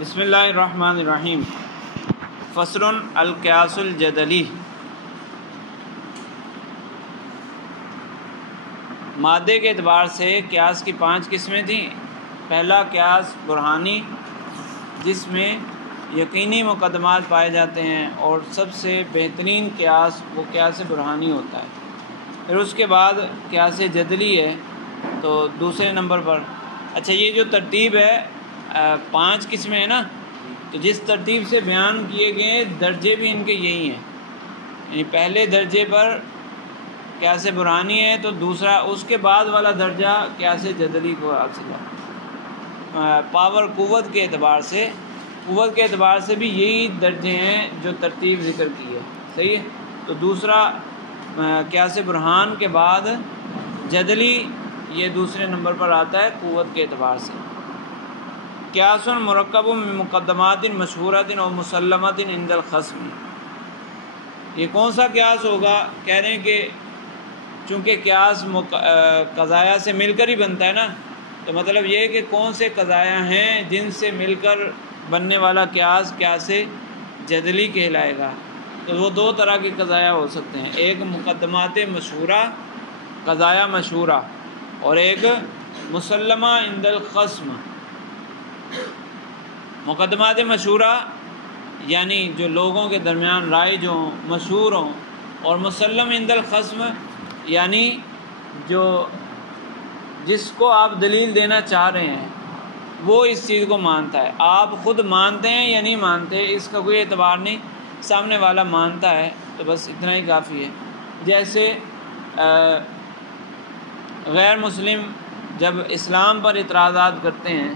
بسم اللہ الرحمن الرحیم۔ فصل القیاس الجدلی۔ مادے کے اعتبار سے قیاس کی 5 قسمیں تھیں۔ پہلا قیاس برہانی، جس میں یقینی مقدمات پائے جاتے ہیں، اور سب سے بہترین قیاس وہ قیاس برہانی ہوتا ہے۔ پھر اس کے بعد قیاس جدلی ہے، تو دوسرے نمبر پر۔ اچھا، یہ جو ترتیب ہے 5 قسمیں ہیں نا، تو جس ترتیب سے بیان کیے گئے درجے بھی ان کے یہی ہیں، یعنی پہلے درجے پر قیاس برہانی ہے، تو دوسرا اس کے بعد والا درجہ قیاس جدلی کو حاصل ہے۔ پاور قوت کے اعتبار سے بھی یہی درجے ہیں جو ترتیب ذکر کی ہے، صحیح ہے۔ تو دوسرا قیاس برہان کے بعد جدلی، یہ دوسرے نمبر پر آتا ہے قوت کے اعتبار سے۔ قیاس مرکب من مقدمات مشہورۃ و مسلمۃ عند الخصم۔ یہ کون سا قیاس ہوگا؟ کہہ رہے ہیں کہ چونکہ قیاس قضایا سے مل کر ہی بنتا ہے نا، تو مطلب یہ کہ کون سے قضایا ہیں جن سے مل کر بننے والا قیاس قیاس جدلی کہلائے گا۔ تو وہ 2 طرح کے قضایا ہو سکتے ہیں، ایک مقدمات مشہورہ، قضایا مشہورہ، اور ایک مسلمہ عند الخصم۔ مقدمات مشہورہ یعنی جو لوگوں کے درمیان رائج ہوں، مشہور ہوں، اور مسلم عند الخصم یعنی جس کو آپ دلیل دینا چاہ رہے ہیں وہ اس چیز کو مانتا ہے۔ آپ خود مانتے ہیں یا نہیں مانتے اس کا کوئی اعتبار نہیں، سامنے والا مانتا ہے تو بس اتنا ہی کافی ہے۔ جیسے غیر مسلم جب اسلام پر اعتراضات کرتے ہیں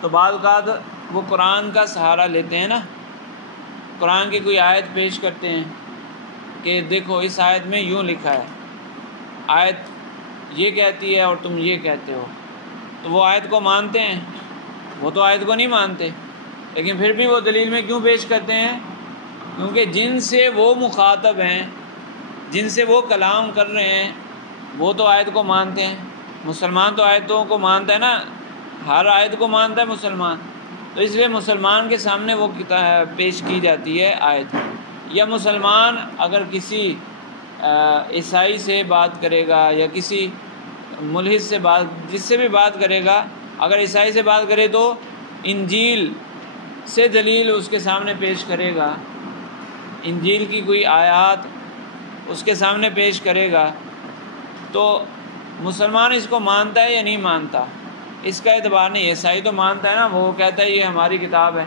تو بعض اوقات وہ قرآن کا سہارا لیتے ہیں نا، قرآن کی کوئی آیت پیش کرتے ہیں کہ دیکھو اس آیت میں یوں لکھا ہے، آیت یہ کہتی ہے اور تم یہ کہتے ہو، تو وہ آیت کو مانتے ہیں؟ وہ تو آیت کو نہیں مانتے، لیکن پھر بھی وہ دلیل میں کیوں پیش کرتے ہیں؟ کیونکہ جن سے وہ مخاطب ہیں، جن سے وہ کلام کر رہے ہیں، وہ تو آیت کو مانتے ہیں۔ مسلمان تو آیتوں کو مانتا ہے نا، ہر آیت کو مانتا ہے مسلمان، تو اس لیے مسلمان کے سامنے وہ پیش کی جاتی ہے آیت۔ یا مسلمان اگر کسی عیسائی سے بات کرے گا یا کسی ملحد سے جس سے بھی بات کرے گا، اگر عیسائی سے بات کرے تو انجیل سے دلیل اس کے سامنے پیش کرے گا، انجیل کی کوئی آیات اس کے سامنے پیش کرے گا، تو مسلمان اس کو مانتا ہے یا نہیں مانتا اس کا اعتبار نہیں۔ عیسائی تو مانتا ہے نا، وہ کہتا ہے یہ ہماری کتاب ہے۔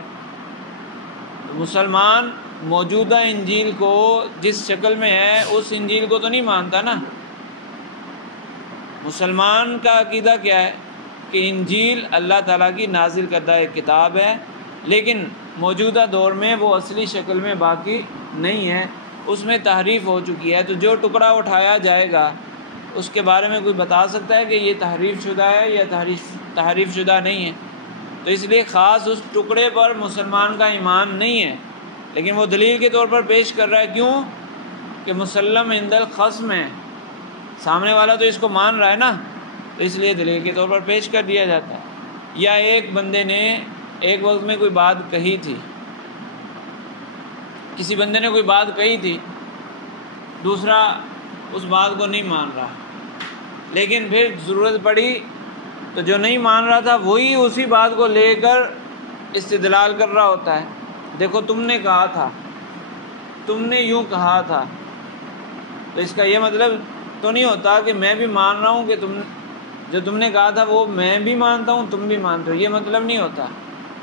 مسلمان موجودہ انجیل کو جس شکل میں ہے اس انجیل کو تو نہیں مانتا نا۔ مسلمان کا عقیدہ کیا ہے کہ انجیل اللہ تعالیٰ کی نازل کردہ ایک کتاب ہے، لیکن موجودہ دور میں وہ اصلی شکل میں باقی نہیں ہے، اس میں تحریف ہو چکی ہے۔ تو جو ٹکڑا اٹھایا جائے گا اس کے بارے میں کوئی بتا سکتا ہے کہ یہ تحریف شدہ ہے یا تحریف شدہ نہیں ہے؟ تو اس لیے خاص اس ٹکڑے پر مسلمان کا ایمان نہیں ہے، لیکن وہ دلیل کے طور پر پیش کر رہا ہے۔ کیوں؟ کہ مسلم عند الخصم ہے، سامنے والا تو اس کو مان رہا ہے نا، تو اس لیے دلیل کے طور پر پیش کر دیا جاتا ہے۔ یا ایک بندے نے ایک وقت میں کوئی بات کہی تھی، کسی بندے نے کوئی بات کہی تھی، دوسرا اس بات کو نہیں مان رہا، لیکن پھر ضرورت پڑی تو جو نہیں مان رہا تھا وہی اسی بات کو لے کر استدلال کر رہا ہوتا ہے۔ دیکھو تم نے کہا تھا، تم نے یوں کہا تھا، تو اس کا یہ مطلب تو نہیں ہوتا کہ میں بھی مان رہا ہوں کہ جو تم نے کہا تھا وہ میں بھی مانتا ہوں، تم بھی مانتے ہو، یہ مطلب نہیں ہوتا۔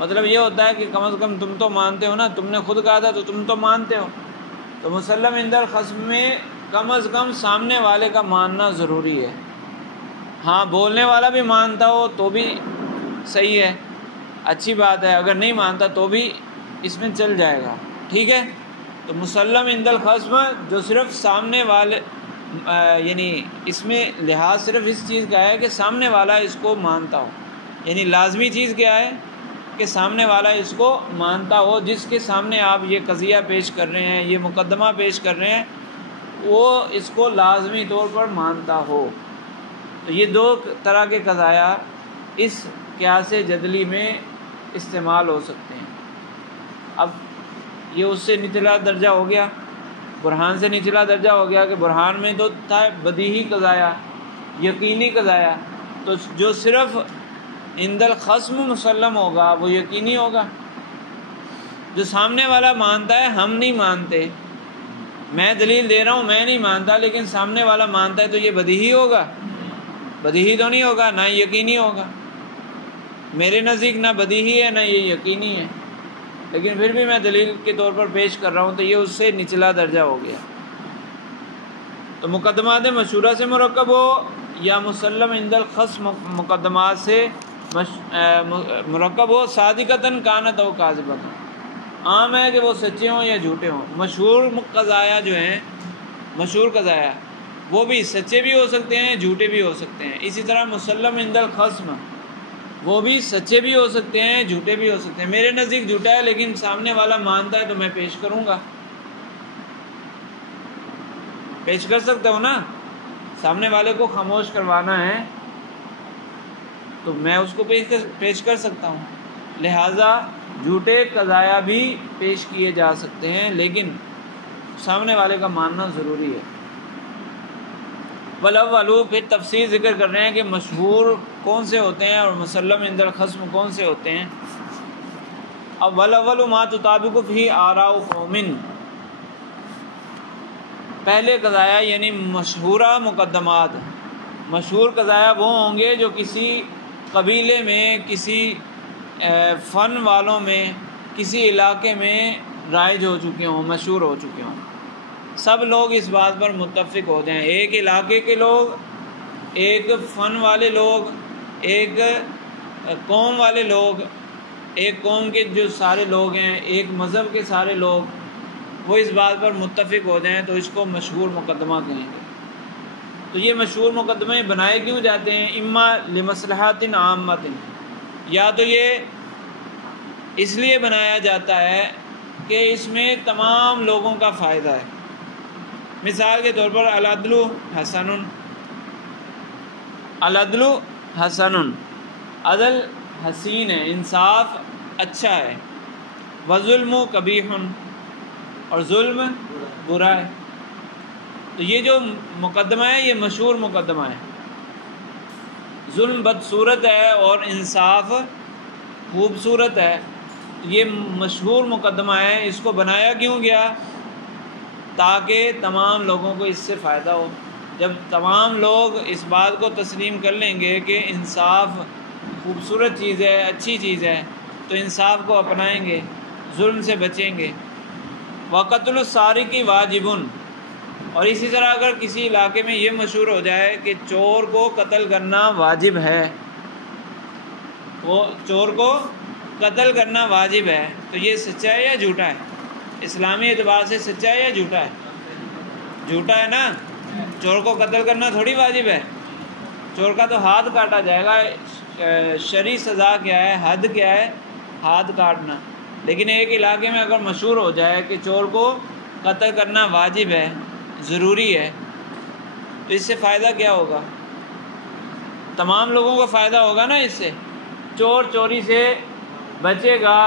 مطلب یہ ہوتا ہے کہ کم از کم تم تو مانتے ہو نا، تم نے خود کہا تھا تو تم تو مانتے ہو۔ تو مسلم عند الخصم میں کم از کم سامنے والے کا ماننا ضروری ہے۔ ہاں، بولنے والا بھی مانتا ہو تو بھی صحیح ہے، اچھی بات ہے، اگر نہیں مانتا تو بھی اس میں چل جائے گا، ٹھیک ہے۔ تو مسلم عند الخصم جو صرف سامنے والے یعنی اس میں لحاظ صرف اس چیز کا ہے کہ سامنے والا اس کو مانتا ہو، یعنی لازمی چیز کیا ہے کہ سامنے والا اس کو مانتا ہو، جس کے سامنے آپ یہ قضیہ پیش کر رہے ہیں، یہ مقدمہ پیش کر رہے ہیں، وہ اس کو لازمی طور پر مانتا ہو۔ تو یہ 2 طرح کے قضایا اس قیاس جدلی میں استعمال ہو سکتے ہیں۔ اب یہ اس سے نچلا درجہ ہو گیا، برہان سے نچلا درجہ ہو گیا کہ برہان میں تو تھا بدیہی قضایا، یقینی قضایا، تو جو صرف عند الخصم مسلم ہوگا وہ یقینی ہوگا۔ جو سامنے والا مانتا ہے، ہم نہیں مانتے، میں دلیل دے رہا ہوں میں نہیں مانتا، لیکن سامنے والا مانتا ہے، تو یہ بدیہی ہوگا؟ بدیہی تو نہیں ہوگا، نہ یقینی ہوگا۔ میرے نزدیک نہ بدیہی ہے نہ یہ یقینی ہے، لیکن پھر بھی میں دلیل کے طور پر پیش کر رہا ہوں، تو یہ اس سے نچلا درجہ ہو گیا۔ تو مقدمات مشہورہ سے مرکب ہو یا مسلم عند الخصم مقدمات سے مرکب ہو، صادقتاً کانت او کاذبتاً، عام ہے کہ وہ سچے ہوں یا جھوٹے ہوں۔ مشہور قضایا جو ہیں، مشہور قضایا وہ بھی سچے بھی ہو سکتے ہیں، جھوٹے بھی ہو سکتے ہیں۔ اسی طرح مسلم عند الخصم وہ بھی سچے بھی ہو سکتے ہیں، جھوٹے بھی ہو سکتے ہیں۔ میرے نزدیک جھوٹا ہے، لیکن سامنے والا مانتا ہے تو میں پیش کروں گا، پیش کر سکتا ہوں نا۔ سامنے والے کو خاموش کروانا ہے تو میں اس کو پیش کر سکتا ہوں۔ لہٰذا جھوٹے قضایا بھی پیش کیے جا سکتے ہیں، لیکن سامنے والے کا ماننا ضروری ہے۔ والاول، پھر تفصیل ذکر کر رہے ہیں کہ مشہور کون سے ہوتے ہیں اور مسلم عند الخصم کون سے ہوتے ہیں۔ اب والاول ما تطابق فی آراء قوم، پہلے قضایا یعنی مشہورہ مقدمات، مشہور قضایا وہ ہوں گے جو کسی قبیلے میں، کسی فن والوں میں، کسی علاقے میں رائج ہو چکے ہوں، مشہور ہو چکے ہوں، سب لوگ اس بات پر متفق ہو جائیں، ایک علاقے کے لوگ، ایک فن والے لوگ، ایک قوم والے لوگ، ایک قوم کے جو سارے لوگ ہیں، ایک مذہب کے سارے لوگ، وہ اس بات پر متفق ہو جائیں تو اس کو مشہور مقدمہ کہیں گے۔ تو یہ مشہور مقدمے بنائے کیوں جاتے ہیں؟ اما لمصلحات عامۃ، یا تو یہ اس لیے بنایا جاتا ہے کہ اس میں تمام لوگوں کا فائدہ ہے۔ مثال کے طور پر العدل حسن، العدل حسن، عدل حسین ہے، انصاف اچھا ہے، وظلم قبیح، اور ظلم برا ہے۔ تو یہ جو مقدمہ ہے یہ مشہور مقدمہ ہے۔ ظلم بدصورت ہے اور انصاف خوبصورت ہے، یہ مشہور مقدمہ ہے۔ اس کو بنایا کیوں گیا؟ تاکہ تمام لوگوں کو اس سے فائدہ ہو۔ جب تمام لوگ اس بات کو تسلیم کر لیں گے کہ انصاف خوبصورت چیز ہے، اچھی چیز ہے، تو انصاف کو اپنائیں گے، ظلم سے بچیں گے۔ وقتل السارق واجب، اور اسی طرح اگر کسی علاقے میں یہ مشہور ہو جائے کہ چور کو قتل کرنا واجب ہے، وہ چور کو قتل کرنا واجب ہے، تو یہ سچا ہے یا جھوٹا ہے؟ اسلامی اعتبار سے سچا ہے یا جھوٹا ہے؟ جھوٹا ہے نا۔ چور کو قتل کرنا تھوڑی واجب ہے، چور کا تو ہاتھ کاٹا جائے گا۔ شرعی سزا کیا ہے، حد کیا ہے؟ ہاتھ کاٹنا۔ لیکن ایک علاقے میں اگر مشہور ہو جائے کہ چور کو قتل کرنا واجب ہے، ضروری ہے، تو اس سے فائدہ کیا ہوگا؟ تمام لوگوں کو فائدہ ہوگا نا اس سے۔ چور چوری سے بچے گا،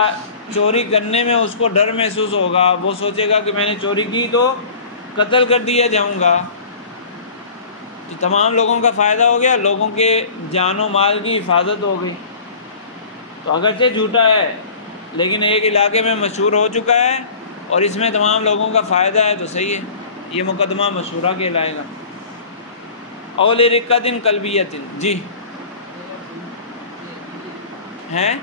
چوری کرنے میں اس کو ڈر محسوس ہوگا، وہ سوچے گا کہ میں نے چوری کی تو قتل کر دیا جاؤں گا، تو تمام لوگوں کا فائدہ ہو گیا، لوگوں کے جان و مال کی حفاظت ہو گئی۔ تو اگرچہ جھوٹا ہے لیکن ایک علاقے میں مشہور ہو چکا ہے اور اس میں تمام لوگوں کا فائدہ ہے تو صحیح ہے، یہ مقدمہ مشہورہ کہلائے گا۔ اول رقت قلبیت، جی ہیں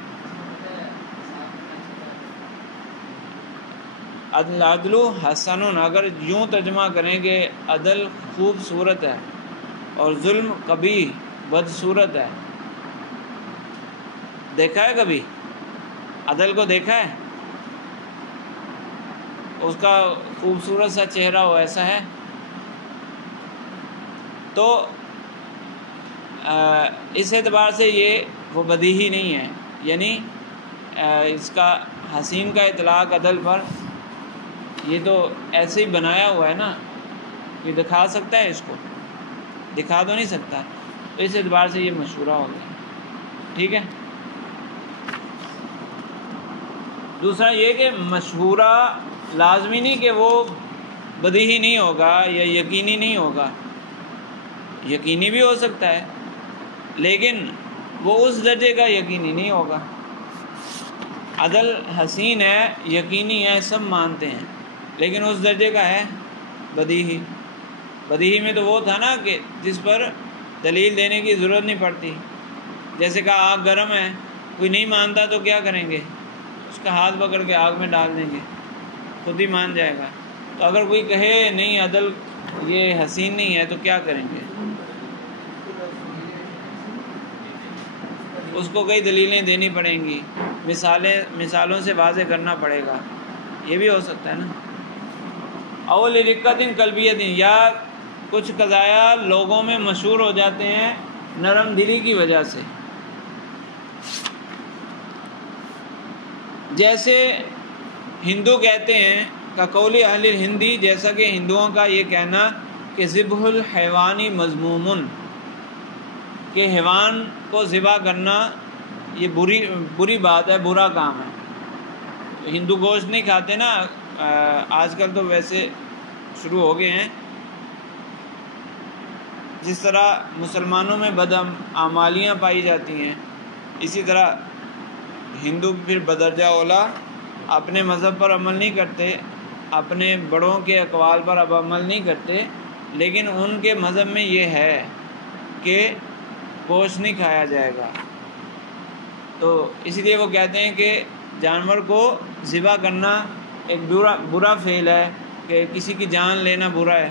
العدل حسن، اگر یوں ترجمہ کریں کہ عدل خوبصورت ہے اور ظلم قبیح بدصورت ہے۔ دیکھا ہے کبھی عدل کو؟ دیکھا ہے؟ اس کا خوبصورت سا چہرہ ہو، ایسا ہے؟ تو اس اعتبار سے یہ وہ بدیہی نہیں ہے، یعنی اس کا حسین کا اطلاق عدل پر یہ تو ایسے ہی بنایا ہوا ہے نا، یہ دکھا سکتا ہے، اس کو دکھا تو نہیں سکتا، تو اس اعتبار سے یہ مشہورہ ہو گیا۔ ٹھیک ہے۔ دوسرا یہ کہ مشہورہ لازمی نہیں کہ وہ بدیہی نہیں ہوگا یا یقینی نہیں ہوگا، یقینی بھی ہو سکتا ہے لیکن وہ اس درجے کا یقینی نہیں ہوگا۔ عدل حسین ہے، یقینی ہے، سب مانتے ہیں، لیکن اس درجے کا ہے بدیہی۔ بدیہی میں تو وہ تھا نا کہ جس پر دلیل دینے کی ضرورت نہیں پڑتی، جیسے کہ آگ گرم ہے، کوئی نہیں مانتا تو کیا کریں گے، اس کا ہاتھ پکڑ کے آگ میں ڈال دیں گے، خود ہی مان جائے گا۔ تو اگر کوئی کہے نہیں عدل یہ حسین نہیں ہے تو کیا کریں گے، اس کو کئی دلیلیں دینی پڑیں گی، مثالوں سے واضح کرنا پڑے گا، یہ بھی ہو سکتا ہے نا۔ اول رقت قلبیت، یا کچھ قضایا لوگوں میں مشہور ہو جاتے ہیں نرم دلی کی وجہ سے، جیسے ہندو کہتے ہیں کا قول اہل ہندی، جیسا کہ ہندوؤں کا یہ کہنا کہ ذبح الحیوانی مذموم، کہ حیوان کو ذبح کرنا یہ بری بات ہے، برا کام ہے۔ ہندو گوشت نہیں کھاتے نا، آج کل تو ویسے شروع ہو گئے ہیں۔ جس طرح مسلمانوں میں بدعمالیاں پائی جاتی ہیں، اسی طرح ہندو پھر بدرجہ اولا اپنے مذہب پر عمل نہیں کرتے، اپنے بڑوں کے اقوال پر اب عمل نہیں کرتے، لیکن ان کے مذہب میں یہ ہے کہ گوشت نہیں کھایا جائے گا۔ تو اس لیے وہ کہتے ہیں کہ جانور کو ذبح کرنا ایک برا فعل ہے، کہ کسی کی جان لینا برا ہے۔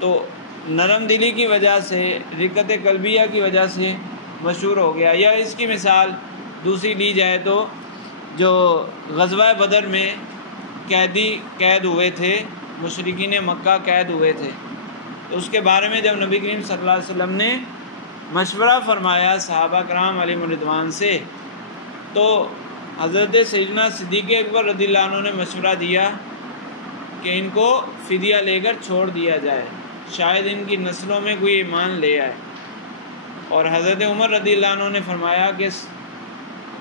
تو نرم دلی کی وجہ سے، رقت قلبیہ کی وجہ سے مشہور ہو گیا۔ یا اس کی مثال دوسری لی جائے تو جو غزوہ بدر میں قید ہوئے تھے، مشرکین مکہ قید ہوئے تھے، تو اس کے بارے میں جب نبی کریم صلی اللہ علیہ وسلم نے مشورہ فرمایا صحابہ کرام علیہم رضوان سے، تو حضرت سیدنا صدیق اکبر رضی اللہ عنہ نے مشورہ دیا کہ ان کو فدیہ لے کر چھوڑ دیا جائے، شاید ان کی نسلوں میں کوئی ایمان لے آئے۔ اور حضرت عمر رضی اللہ عنہ نے فرمایا کہ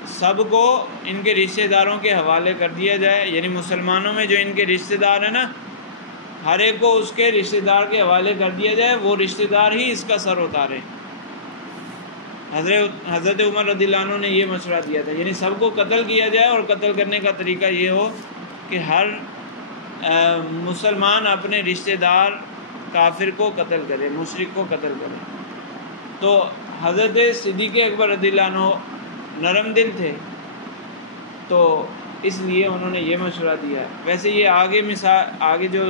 سب کو ان کے رشتہ داروں کے حوالے کر دیا جائے، یعنی مسلمانوں میں جو ان کے رشتہ دار ہیں نا، ہر ایک کو اس کے رشتہ دار کے حوالے کر دیا جائے، وہ رشتہ دار ہی اس کا سر اتارے۔ حضرت عمر رضی اللہ عنہ نے یہ مشورہ دیا تھا، یعنی سب کو قتل کیا جائے، اور قتل کرنے کا طریقہ یہ ہو کہ ہر مسلمان اپنے رشتہ دار کافر کو قتل کرے، مشرک کو قتل کرے۔ تو حضرت صدیق اکبر رضی اللہ عنہ نرم دل تھے، تو اس لیے انہوں نے یہ مشورہ دیا۔ ویسے یہ آگے جو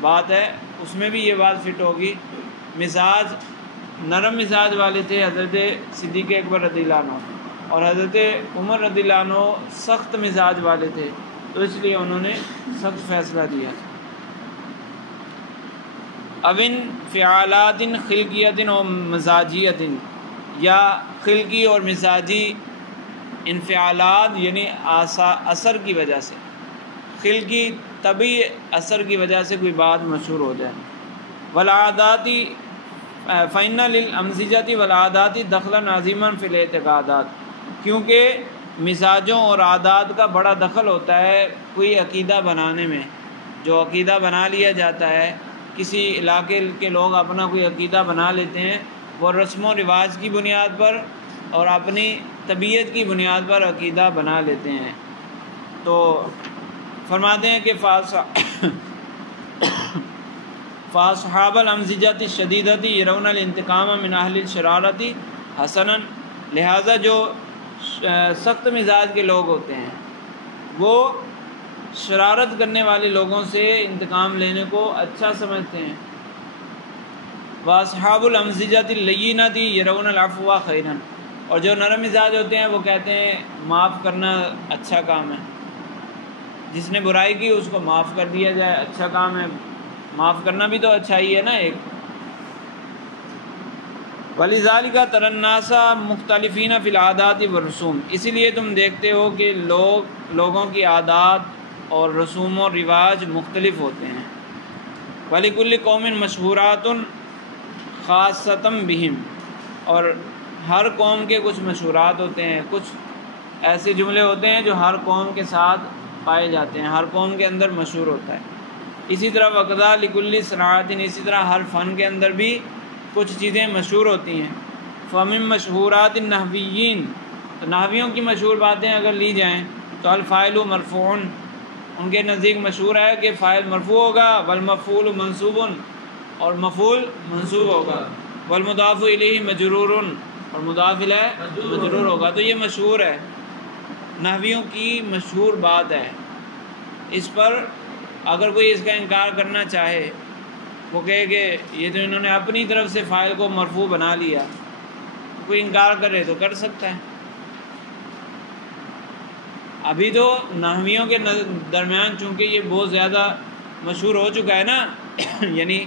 بات ہے اس میں بھی یہ بات فٹ ہوگی۔ نرم مزاج والے تھے حضرت صدیق اکبر رضی اللہ عنہ، اور حضرت عمر رضی اللہ عنہ سخت مزاج والے تھے، تو اس لیے انہوں نے سخت فیصلہ دیا۔ اوِن فعالات خلقیت و مزاجیت، یا خلقی اور مزاجی انفعالات یعنی اثر کی وجہ سے، خلقی طبعی اثر کی وجہ سے کوئی بات مشہور ہو جائے۔ والعاداتی فإن للأمزجة والعادات دخلا عظیما فی الاعتقادات، کیونکہ مزاجوں اور عادات کا بڑا دخل ہوتا ہے کوئی عقیدہ بنانے میں۔ جو عقیدہ بنا لیا جاتا ہے، کسی علاقے کے لوگ اپنا کوئی عقیدہ بنا لیتے ہیں، وہ رسم و رواج کی بنیاد پر اور اپنی طبیعت کی بنیاد پر عقیدہ بنا لیتے ہیں۔ تو فرماتے ہیں کہ فاصحاب الامزجۃ الشدیدۃ یرون الانتقام من اہل الشرارۃ حسنا، لہذا جو سخت مزاج کے لوگ ہوتے ہیں وہ شرارت کرنے والے لوگوں سے انتقام لینے کو اچھا سمجھتے ہیں۔ واصحاب الامزجۃ اللینۃ یرون العفو خیرا، اور جو نرم مزاج ہوتے ہیں وہ کہتے ہیں معاف کرنا اچھا کام ہے، جس نے برائی کی اس کو معاف کر دیا جائے، اچھا کام ہے، معاف کرنا بھی تو اچھائی ہے نا ایک۔ وَلِذَلِكَ تَرَى النَّاسَ مُخْتَلِفِينَ فِي الْعَادَاتِ وَالرُّسُومِ، اسی لیے تم دیکھتے ہو کہ لوگوں کی عادات اور رسوم و رواج مختلف ہوتے ہیں۔ وَلِكُلِّ قَوْمٍ مَشْهُورَاتٌ خَاصَّةً بِهِمْ، اور ہر قوم کے کچھ مشہورات ہوتے ہیں، کچھ ایسے جملے ہوتے ہیں جو ہر قوم کے ساتھ پائے جاتے ہیں، ہر قوم کے اندر مشہور ہوتا ہے۔ اسی طرح وقضا لکل صنعت، اسی طرح ہر فن کے اندر بھی کچھ چیزیں مشہور ہوتی ہیں۔ فمن مشہورات النحویین، تو نحویوں کی مشہور باتیں اگر لی جائیں تو الفاعل مرفوع، ان کے نزدیک مشہور ہے کہ فاعل مرفوع ہوگا، والمفعول منصوب، اور مفعول منصوب ہوگا، والمضاف الیہ مجرور، اور مضاف الیہ مجرور ہوگا۔ تو یہ مشہور ہے، نحویوں کی مشہور بات ہے۔ اس پر اگر کوئی اس کا انکار کرنا چاہے، وہ کہے کہ یہ تو انہوں نے اپنی طرف سے فاعل کو مرفوع بنا لیا، کوئی انکار کرے تو کر سکتا ہے۔ ابھی تو نحویوں کے درمیان چونکہ یہ بہت زیادہ مشہور ہو چکا ہے نا یعنی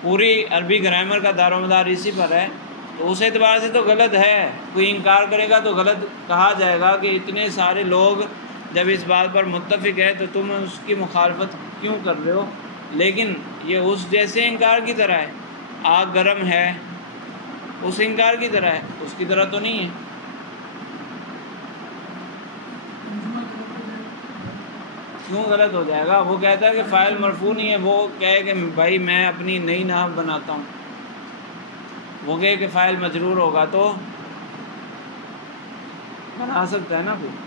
پوری عربی گرامر کا دار و مدار اسی پر ہے، تو اس اعتبار سے تو غلط ہے، کوئی انکار کرے گا تو غلط کہا جائے گا کہ اتنے سارے لوگ جب اس بات پر متفق ہے تو تم اس کی مخالفت کیوں کر رہے ہو؟ لیکن یہ اس جیسے انکار کی طرح ہے، آگ گرم ہے اس انکار کی طرح ہے، اس کی طرح تو نہیں ہے۔ کیوں غلط ہو جائے گا؟ وہ کہتا ہے کہ فاعل مرفوع نہیں ہے، وہ کہے کہ بھائی میں اپنی نئی نحو بناتا ہوں، وہ کہے کہ فاعل مجرور ہوگا تو بنا سکتا ہے نا پھر۔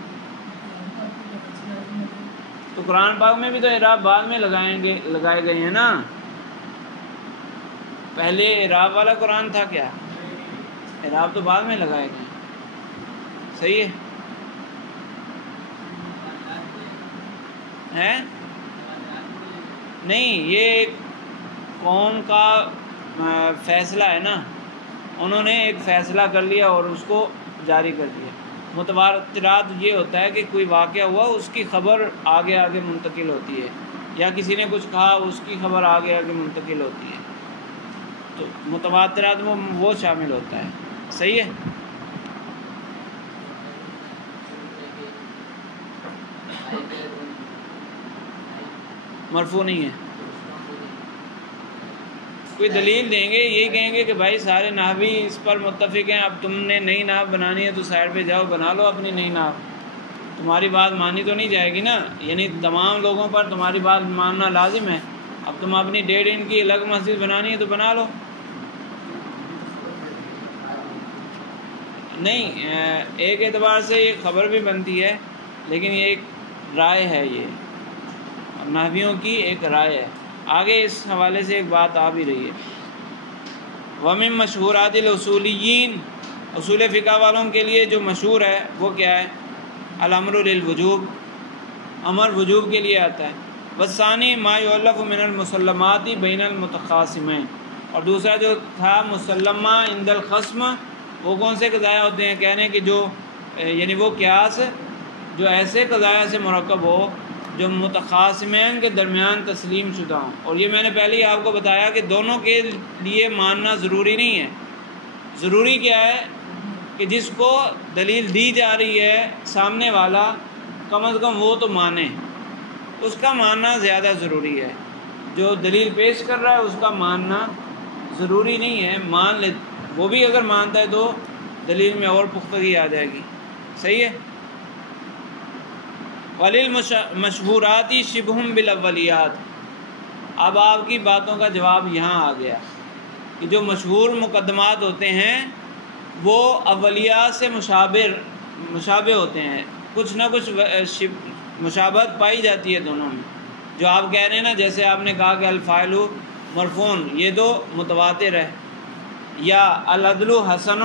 تو قرآن پاک میں بھی تو اعراب بعد میں لگائے گئے ہیں نا، پہلے اعراب والا قرآن تھا کیا؟ اعراب تو بعد میں لگائے گئے ہیں، صحیح ہے؟ نہیں، یہ ایک قوم کا فیصلہ ہے نا، انہوں نے ایک فیصلہ کر لیا اور اس کو جاری کر دیا۔ متواترات یہ ہوتا ہے کہ کوئی واقعہ ہوا اس کی خبر آگے آگے منتقل ہوتی ہے، یا کسی نے کچھ کہا اس کی خبر آگے آگے منتقل ہوتی ہے، تو متواترات میں وہ شامل ہوتا ہے، صحیح ہے؟ مرفوع نہیں ہے، کوئی دلیل دیں گے، یہی کہیں گے کہ بھائی سارے نحوی اس پر متفق ہیں، اب تم نے نئی نحو بنانی ہے تو سائڈ پہ جاؤ بنا لو اپنی نئی نحو، تمہاری بات مانی تو نہیں جائے گی نا، یعنی تمام لوگوں پر تمہاری بات ماننا لازم ہے، اب تم اپنی 1.5 انچ کی الگ مسجد بنانی ہے تو بنا لو۔ نہیں، ایک اعتبار سے یہ خبر بھی بنتی ہے، لیکن یہ ایک رائے ہے، یہ نحویوں کی ایک رائے ہے۔ آگے اس حوالے سے ایک بات آ بھی رہی ہے، وَمِن مشہورات الاصولیین، اصول فقہ والوں کے لیے جو مشہور ہے وہ کیا ہے؟ الامر للوجوب، امر وجوب کے لیے آتا ہے، والثانی ما یؤلف من المسلمات بین المتخاصمین، اور دوسرا جو تھا مسلمہ عند الخصم، وہ کون سے قضایا ہوتے ہیں؟ کہنے کہ جو یعنی وہ قیاس جو ایسے قضایا سے مرکب ہو جو متخاصمین کے درمیان تسلیم شدہ ہوں، اور یہ میں نے پہلے ہی آپ کو بتایا کہ دونوں کے لیے ماننا ضروری نہیں ہے، ضروری کیا ہے کہ جس کو دلیل دی جا رہی ہے سامنے والا کم از کم وہ تو مانے، اس کا ماننا زیادہ ضروری ہے، جو دلیل پیش کر رہا ہے اس کا ماننا ضروری نہیں ہے، مان لے وہ بھی اگر مانتا ہے تو دلیل میں اور پختگی آ جائے گی، صحیح ہے؟ وَلِلْمَشْهُورَاتِ شِبْهٌ بِالْأَوَّلِيَّاتِ، اب آپ کی باتوں کا جواب یہاں آ گیا کہ جو مشہور مقدمات ہوتے ہیں وہ اولیات سے مشابہ ہوتے ہیں، کچھ نہ کچھ مشابہت پائی جاتی ہے دونوں میں، جو آپ کہہ رہے ہیں نا، جیسے آپ نے کہا کہ الفاعل مرفوع، یہ تو متواتر ہے، یا العدل حسن،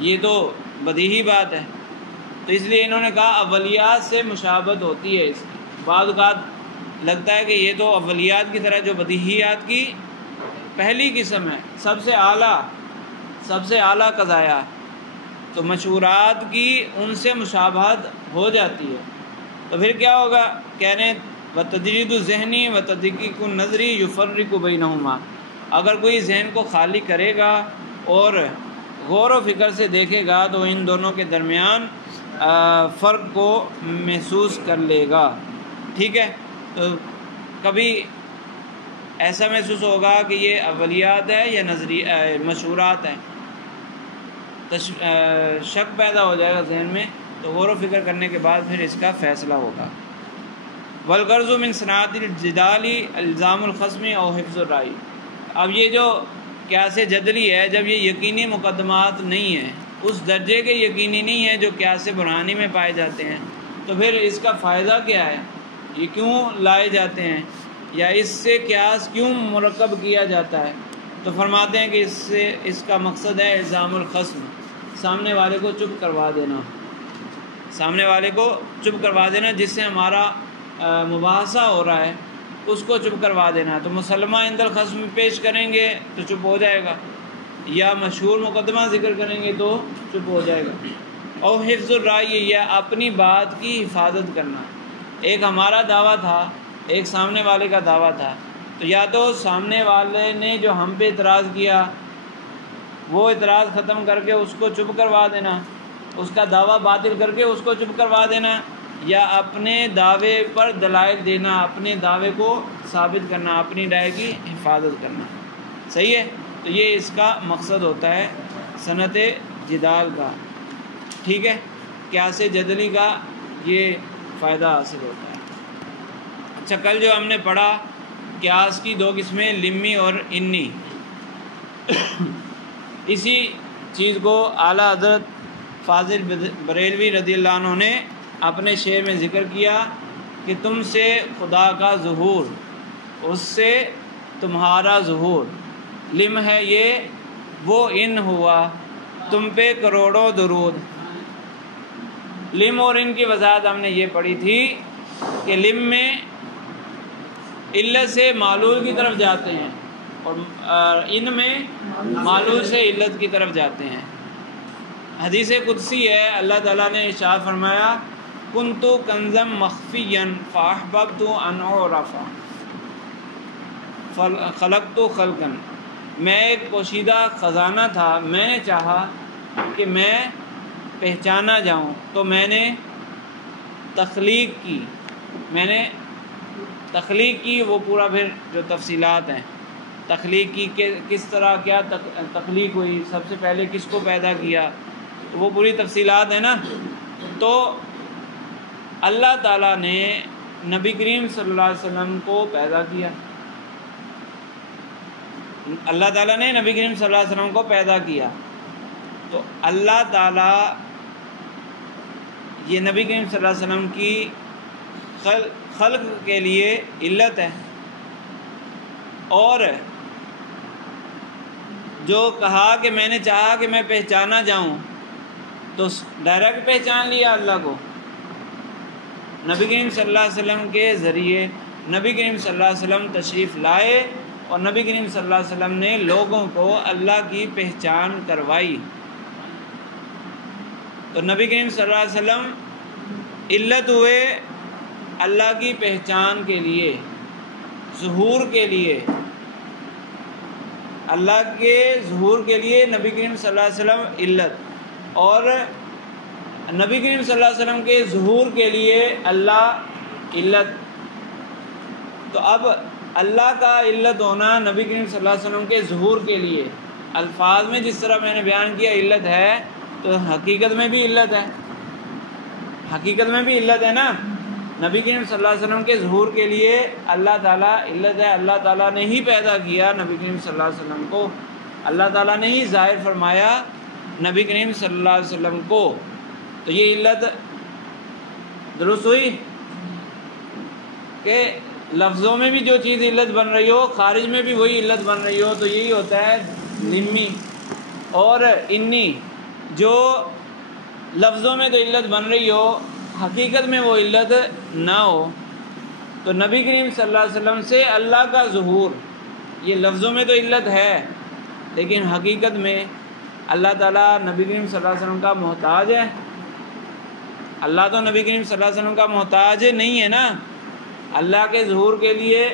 یہ تو بدیہی بات ہے، تو اس لیے انہوں نے کہا اولیات سے مشابہت ہوتی ہے اس کی، بعض اوقات لگتا ہے کہ یہ تو اولیات کی طرح جو بدیہیات کی پہلی قسم ہے، سب سے اعلیٰ قضایا، تو مشہورات کی ان سے مشابہت ہو جاتی ہے، تو پھر کیا ہوگا؟ کہہ رہے ہیں وَتَجْرِيدُ الذِّهْنِ وَتَدْقِيقُ النَّظْرِ يُفَرِّقُ بَيْنَهُمَا، اگر کوئی ذہن کو خالی کرے گا اور غور و فکر سے دیکھے گا تو ان دونوں کے درمیان فرق کو محسوس کر لے گا، ٹھیک ہے؟ تو کبھی ایسا محسوس ہوگا کہ یہ اولیات ہے یا مشہورات ہیں، شک پیدا ہو جائے گا ذہن میں تو غور و فکر کرنے کے بعد پھر اس کا فیصلہ ہوگا۔ والغرض من صناعت الجدال الزام الخصم او حفظ الرائے۔ اب یہ جو قیاس جدلی ہے، جب یہ یقینی مقدمات نہیں ہیں، اس درجے کے یقینی نہیں ہیں جو قیاس برہانی میں پائے جاتے ہیں، تو پھر اس کا فائدہ کیا ہے؟ یہ کیوں لائے جاتے ہیں، یا اس سے قیاس کیوں مرکب کیا جاتا ہے؟ تو فرماتے ہیں کہ اس کا مقصد ہے الزام الخصم، سامنے والے کو چپ کروا دینا، سامنے والے کو چپ کروا دینا، جس سے ہمارا مباحثہ ہو رہا ہے اس کو چپ کروا دینا۔ تو مسلمہ عند الخصم پیش کریں گے تو چپ ہو جائے گا، یا مشہور مقدمہ ذکر کریں گے تو چپ ہو جائے گا۔ اور حفظ الرائے، یا اپنی بات کی حفاظت کرنا۔ ایک ہمارا دعویٰ تھا، ایک سامنے والے کا دعویٰ تھا، تو یا تو سامنے والے نے جو ہم پہ اعتراض کیا وہ اعتراض ختم کر کے اس کو چپ کروا دینا، اس کا دعویٰ باطل کر کے اس کو چپ کروا دینا، یا اپنے دعوے پر دلائل دینا، اپنے دعوے کو ثابت کرنا، اپنی رائے کی حفاظت کرنا۔ صحیح ہے؟ تو یہ اس کا مقصد ہوتا ہے صنعت جدال کا، ٹھیک ہے، قیاس جدلی کا یہ فائدہ حاصل ہوتا ہے۔ اچھا، کل جو ہم نے پڑھا قیاس کی دو قسمیں، لمی اور انی، اسی چیز کو اعلیٰ حضرت فاضل بریلوی رضی اللہ عنہ نے اپنے شعر میں ذکر کیا کہ تم سے خدا کا ظہور، اس سے تمہارا ظہور، لم ہے یہ وہ ان ہوا تم پہ کروڑوں درود۔ لم اور ان کی وضاحت ہم نے یہ پڑھی تھی کہ لم میں علت سے معلول کی طرف جاتے ہیں، اور ان میں معلول سے علت کی طرف جاتے ہیں۔ حدیث قدسی ہے، اللہ تعالیٰ نے ارشاد فرمایا کنت کنزا مخفیا فاحببت ان اعرف خلقت خلقا، میں ایک پوشیدہ خزانہ تھا، میں نے چاہا کہ میں پہچانا جاؤں، تو میں نے تخلیق کی، وہ پورا پھر جو تفصیلات ہیں تخلیق کی کہ کس طرح کیا تخلیق ہوئی، سب سے پہلے کس کو پیدا کیا، وہ پوری تفصیلات ہیں نا۔ تو اللہ تعالیٰ نے نبی کریم صلی اللہ علیہ وسلم کو پیدا کیا، اللہ تعالیٰ نے نبی کریم صلی اللہ علیہ وسلم کو پیدا کیا، تو اللہ تعالیٰ یہ نبی کریم صلی اللہ علیہ وسلم کی خلق کے لیے علت ہے، اور جو کہا کہ میں نے چاہا کہ میں پہچانا جاؤں، تو ڈائریکٹ پہچان لیا اللہ کو نبی کریم صلی اللہ علیہ وسلم کے ذریعے۔ نبی کریم صلی اللہ علیہ وسلم تشریف لائے اور نبی کریم صلی اللہ علیہ وسلم نے لوگوں کو اللہ کی پہچان کروائی، تو نبی کریم صلی اللہ علیہ وسلم علت ہوئے اللہ کی پہچان کے لیے، ظہور کے لیے، اللہ کے ظہور کے لیے نبی کریم صلی اللہ علیہ وسلم علت، اور نبی کریم صلی اللہ علیہ وسلم کے ظہور کے لیے اللہ علت۔ تو اب اللہ کا علت ہونا نبی کریم صلی اللہ علیہ وسلم کے ظہور کے لیے، الفاظ میں جس طرح میں نے بیان کیا علت ہے، تو حقیقت میں بھی علت ہے، حقیقت میں بھی علت ہے نا۔ نبی کریم صلی اللہ علیہ وسلم کے ظہور کے لیے اللہ تعالیٰ علت ہے، اللہ تعالیٰ نے ہی پیدا کیا نبی کریم صلی اللہ علیہ وسلم کو، اللہ تعالیٰ نے ہی ظاہر فرمایا نبی کریم صلی اللہ علیہ وسلم کو، تو یہ علت درست ہوئی کہ لفظوں میں بھی جو چیز علت بن رہی ہو خارج میں بھی وہی علت بن رہی ہو، تو یہی ہوتا ہے لمی اور انی، جو لفظوں میں تو علت بن رہی ہو حقیقت میں وہ علت نہ ہو۔ تو نبی کریم صلی اللہ علیہ وسلم سے اللہ کا ظہور یہ لفظوں میں تو علت ہے، لیکن حقیقت میں اللہ تعالیٰ نبی کریم صلی اللہ علیہ وسلم کا محتاج ہے؟ اللہ تو نبی کریم صلی اللہ علیہ وسلم کا محتاج نہیں ہے نا۔ اللہ کے ظہور کے لیے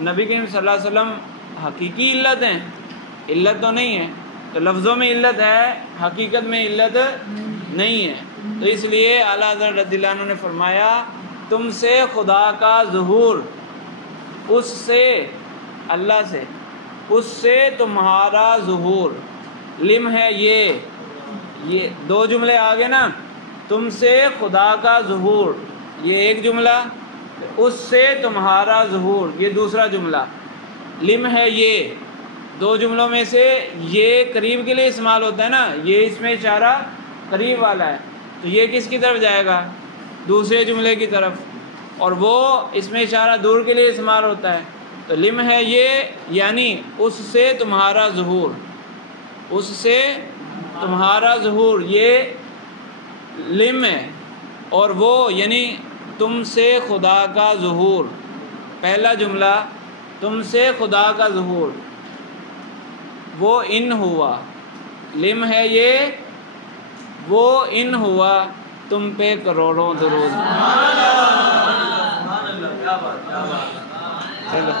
نبی کریم صلی اللہ علیہ وسلم حقیقی علت ہیں، علت تو نہیں ہے، تو لفظوں میں علت ہے، حقیقت میں علت نہیں ہے۔ تو اس لیے اعلیٰ حضرت رضی اللہ عنہ نے فرمایا تم سے خدا کا ظہور، اس سے اللہ سے، اس سے تمہارا ظہور، لم ہے یہ دو جملے آگے نا، تم سے خدا کا ظہور، یہ ایک جملہ، اس سے تمہارا ظہور یہ دوسرا جملہ۔ لم ہے یہ، دو جملوں میں سے یہ قریب کے لیے استعمال ہوتا ہے نا، یہ اس میں اشارہ قریب والا ہے، تو یہ کس کی طرف جائے گا؟ دوسرے جملے کی طرف، اور وہ اس میں اشارہ دور کے لیے استعمال ہوتا ہے، تو لم ہے یہ یعنی اس سے تمہارا ظہور، اس سے تمہارا ظہور یہ لم ہے، اور وہ یعنی تم سے خدا کا ظہور، پہلا جملہ تم سے خدا کا ظہور، وہ ان ہوا، لم ہے یہ وہ ان ہوا، تم پہ کروڑوں درود۔ چلو